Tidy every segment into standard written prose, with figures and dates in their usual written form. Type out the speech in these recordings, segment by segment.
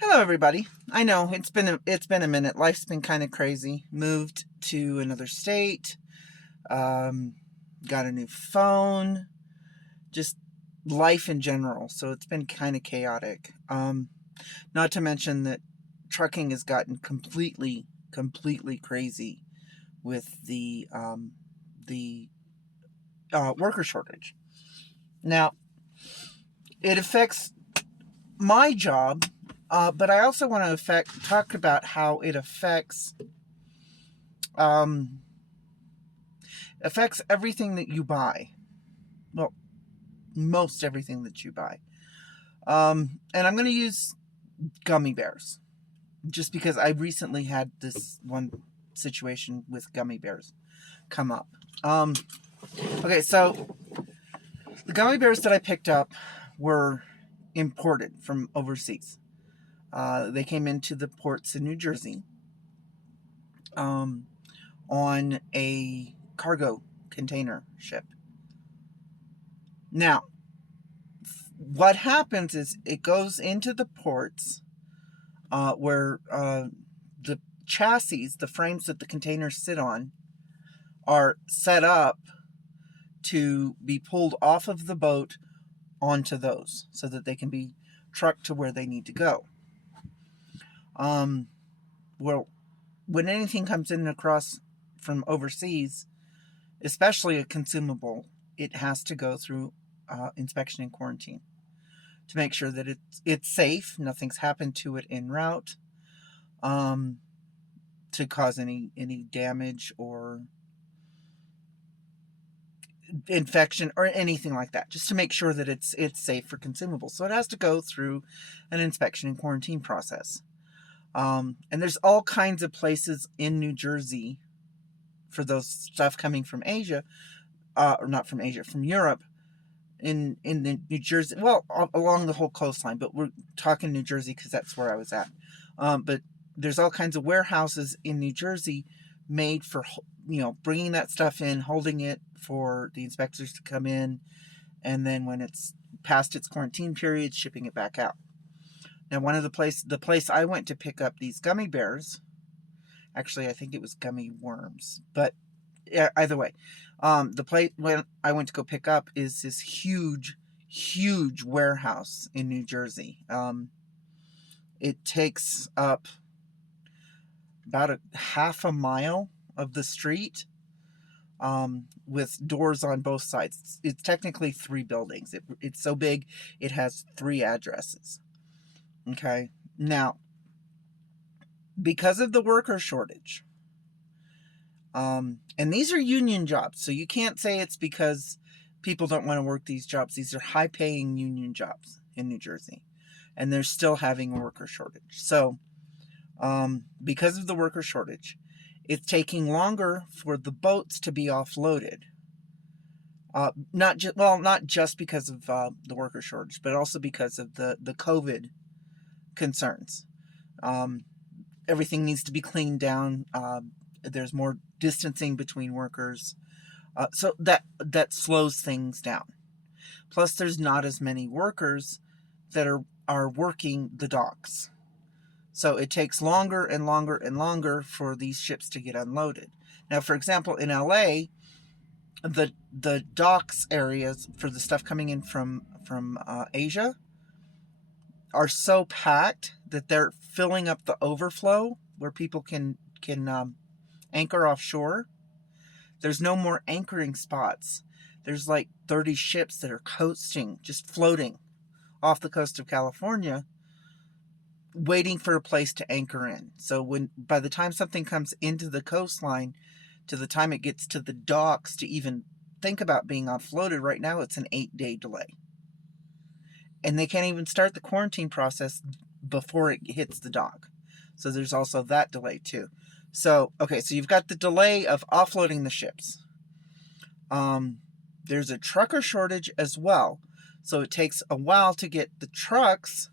Hello, everybody. I know it's been a minute. Life's been kind of crazy. Moved to another state. Um, got a new phone. Just life in general. So it's been kind of chaotic. Not to mention that trucking has gotten completely crazy with the worker shortage. Now it affects my job, but I also want to talk about how it um, affects everything that you buy. Well, most everything that you buy. And I'm going to use gummy bears just because I recently had this one situation with gummy bears come up. Okay, so the gummy bears that I picked up were imported from overseas. They came into the ports in New Jersey on a cargo container ship. Now, what happens is it goes into the ports where the chassis, the frames that the containers sit on, are set up to be pulled off of the boat onto those so that they can be trucked to where they need to go. Well, when anything comes in across from overseas, especially a consumable, it has to go through inspection and quarantine to make sure that it's safe, nothing's happened to it en route, to cause any damage or infection or anything like that, just to make sure that it's safe for consumables. So it has to go through an inspection and quarantine process. And there's all kinds of places in New Jersey for those stuff coming from Asia, or not from Asia, from Europe, in the New Jersey, well, along the whole coastline, but we're talking New Jersey because that's where I was at. But there's all kinds of warehouses in New Jersey made for, bringing that stuff in, holding it for the inspectors to come in, and then when it's past its quarantine period, shipping it back out. Now, the place I went to pick up these gummy bears, actually, I think it was gummy worms, but either way, the place when I went to go pick up is this huge warehouse in New Jersey. It takes up about a half a mile of the street, with doors on both sides. It's technically 3 buildings. It's so big, it has 3 addresses. Okay. Now, because of the worker shortage, and these are union jobs, so you can't say it's because people don't want to work these jobs. These are high-paying union jobs in New Jersey, and they're still having a worker shortage. So, because of the worker shortage, it's taking longer for the boats to be offloaded. Not just because of the worker shortage, but also because of the COVID concerns. Everything needs to be cleaned down. There's more distancing between workers, so that slows things down. Plus, there's not as many workers that are working the docks, so it takes longer and longer for these ships to get unloaded. Now, for example, in LA, the docks areas for the stuff coming in from Asia are so packed that they're filling up the overflow where people can anchor offshore. There's no more anchoring spots. There's like 30 ships that are coasting, just floating off the coast of California, waiting for a place to anchor in. So by the time something comes into the coastline, to the time it gets to the docks to even think about being offloaded, right now it's an 8-day delay. And they can't even start the quarantine process before it hits the dock. So there's also that delay too. So, okay, so you've got the delay of offloading the ships. There's a trucker shortage as well. So it takes a while to get the trucks.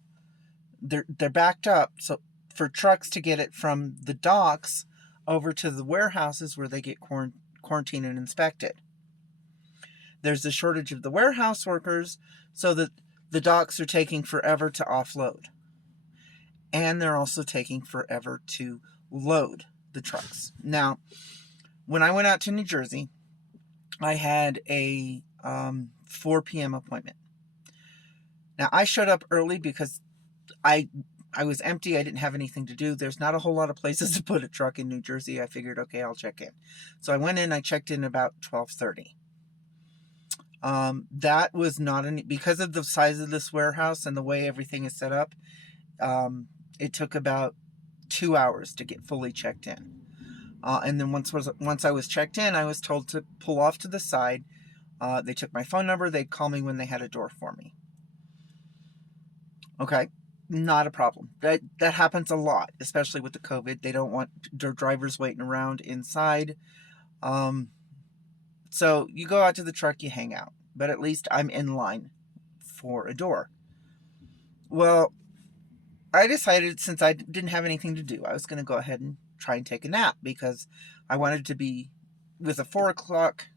They're backed up. So for trucks to get it from the docks over to the warehouses where they get quarantined and inspected. There's a shortage of the warehouse workers, so that the docks are taking forever to offload. and they're also taking forever to load the trucks. Now, when I went out to New Jersey, I had a 4 p.m. appointment. Now, I showed up early because I was empty. I didn't have anything to do. There's not a whole lot of places to put a truck in New Jersey. I figured, okay, I'll check in. So I went in. I checked in about 12:30. That was not because of the size of this warehouse and the way everything is set up. It took about 2 hours to get fully checked in. And then once I was checked in, I was told to pull off to the side. They took my phone number. They'd call me when they had a door for me. Okay, not a problem. That happens a lot, especially with the COVID. They don't want their drivers waiting around inside. So you go out to the truck, you hang out. But at least I'm in line for a door. Well, I decided since I didn't have anything to do, I was going to go ahead and try and take a nap because I wanted to be with a 4 o'clock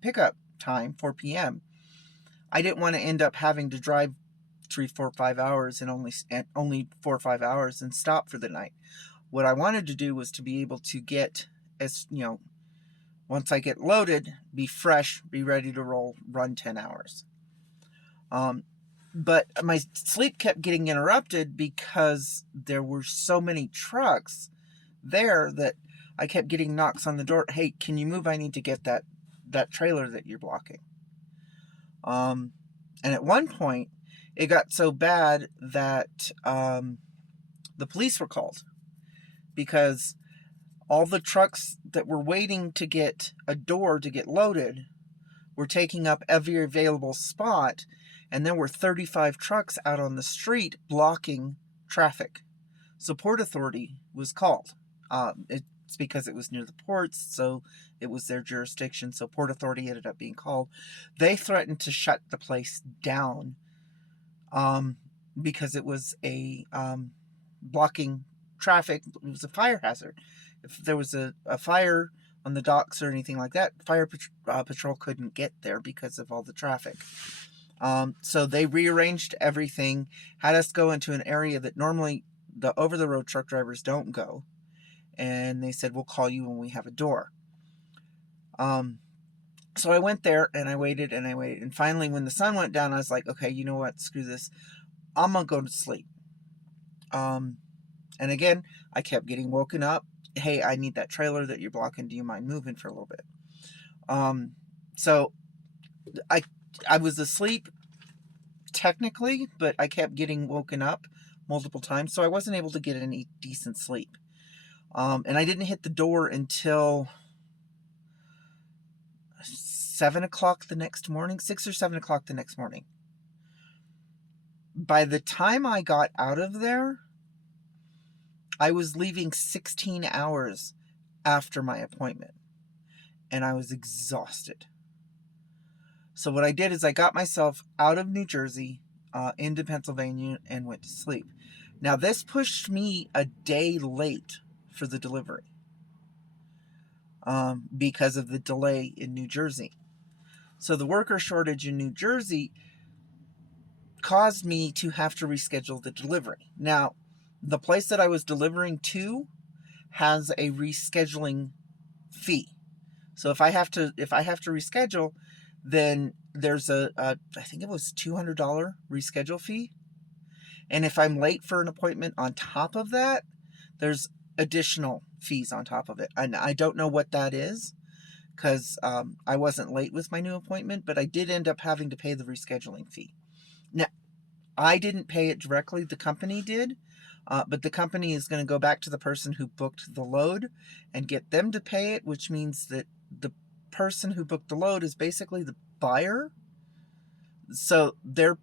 pickup time, 4 p.m. I didn't want to end up having to drive 3, 4, 5 hours and only 4 or 5 hours and stop for the night. What I wanted to do was to be able to get, as once I get loaded, be fresh, be ready to roll, run 10 hours. But my sleep kept getting interrupted because there were so many trucks there that I kept getting knocks on the door. Hey, can you move? I need to get that trailer that you're blocking. And at one point, it got so bad that the police were called because all the trucks that were waiting to get a door to get loaded were taking up every available spot, and there were 35 trucks out on the street blocking traffic. So Port Authority was called. It's because it was near the ports, so it was their jurisdiction, so Port Authority ended up being called. They threatened to shut the place down because it was a blocking traffic. It was a fire hazard. If there was a fire on the docks or anything like that, fire patrol couldn't get there because of all the traffic. So they rearranged everything, had us go into an area that normally the over-the-road truck drivers don't go. And they said, we'll call you when we have a door. So I went there and I waited and I waited. And finally, when the sun went down, I was like, okay, you know what? Screw this. I'm going to go to sleep. And again, I kept getting woken up. Hey, I need that trailer that you're blocking. Do you mind moving for a little bit? So I was asleep technically, but I kept getting woken up multiple times. So I wasn't able to get any decent sleep. And I didn't hit the door until 7 o'clock the next morning, 6 or 7 o'clock the next morning. By the time I got out of there, I was leaving 16 hours after my appointment, and I was exhausted. So what I did is I got myself out of New Jersey into Pennsylvania and went to sleep. Now, this pushed me a day late for the delivery because of the delay in New Jersey. So the worker shortage in New Jersey caused me to have to reschedule the delivery. Now, the place that I was delivering to has a rescheduling fee. So if I have to reschedule, then there's I think it was $200 reschedule fee. And if I'm late for an appointment on top of that, there's additional fees on top of it. And I don't know what that is because I wasn't late with my new appointment, but I did end up having to pay the rescheduling fee. Now, I didn't pay it directly. The company did. But the company is going to go back to the person who booked the load and get them to pay it, which means that the person who booked the load is basically the buyer. So they're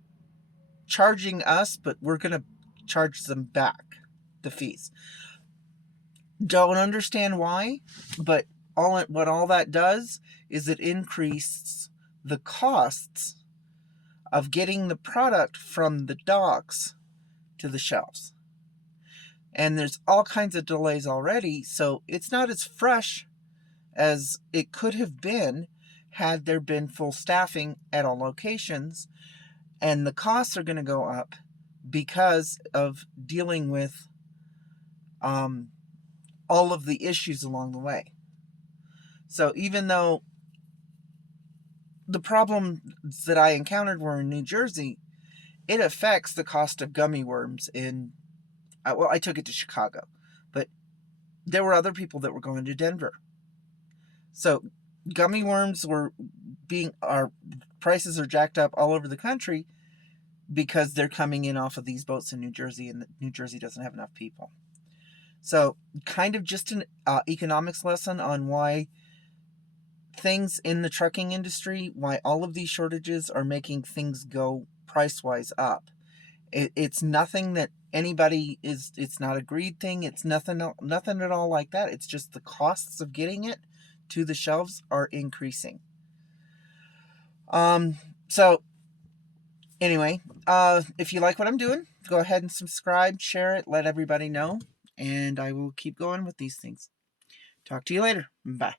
charging us, but we're going to charge them back the fees. Don't understand why, but what all that does is it increases the costs of getting the product from the docks to the shelves. And there's all kinds of delays already, so it's not as fresh as it could have been had there been full staffing at all locations. And the costs are going to go up because of dealing with all of the issues along the way. So even though the problems that I encountered were in New Jersey, it affects the cost of gummy worms in, well, I took it to Chicago, but there were other people that were going to Denver. So gummy worms our prices are jacked up all over the country because they're coming in off of these boats in New Jersey, and New Jersey doesn't have enough people. So kind of just an economics lesson on why things in the trucking industry, why all of these shortages are making things go price-wise up. It's nothing that anybody is, it's not a greed thing. It's nothing at all like that. It's just the costs of getting it to the shelves are increasing. So anyway, if you like what I'm doing, go ahead and subscribe, share it, let everybody know, and I will keep going with these things. Talk to you later. Bye.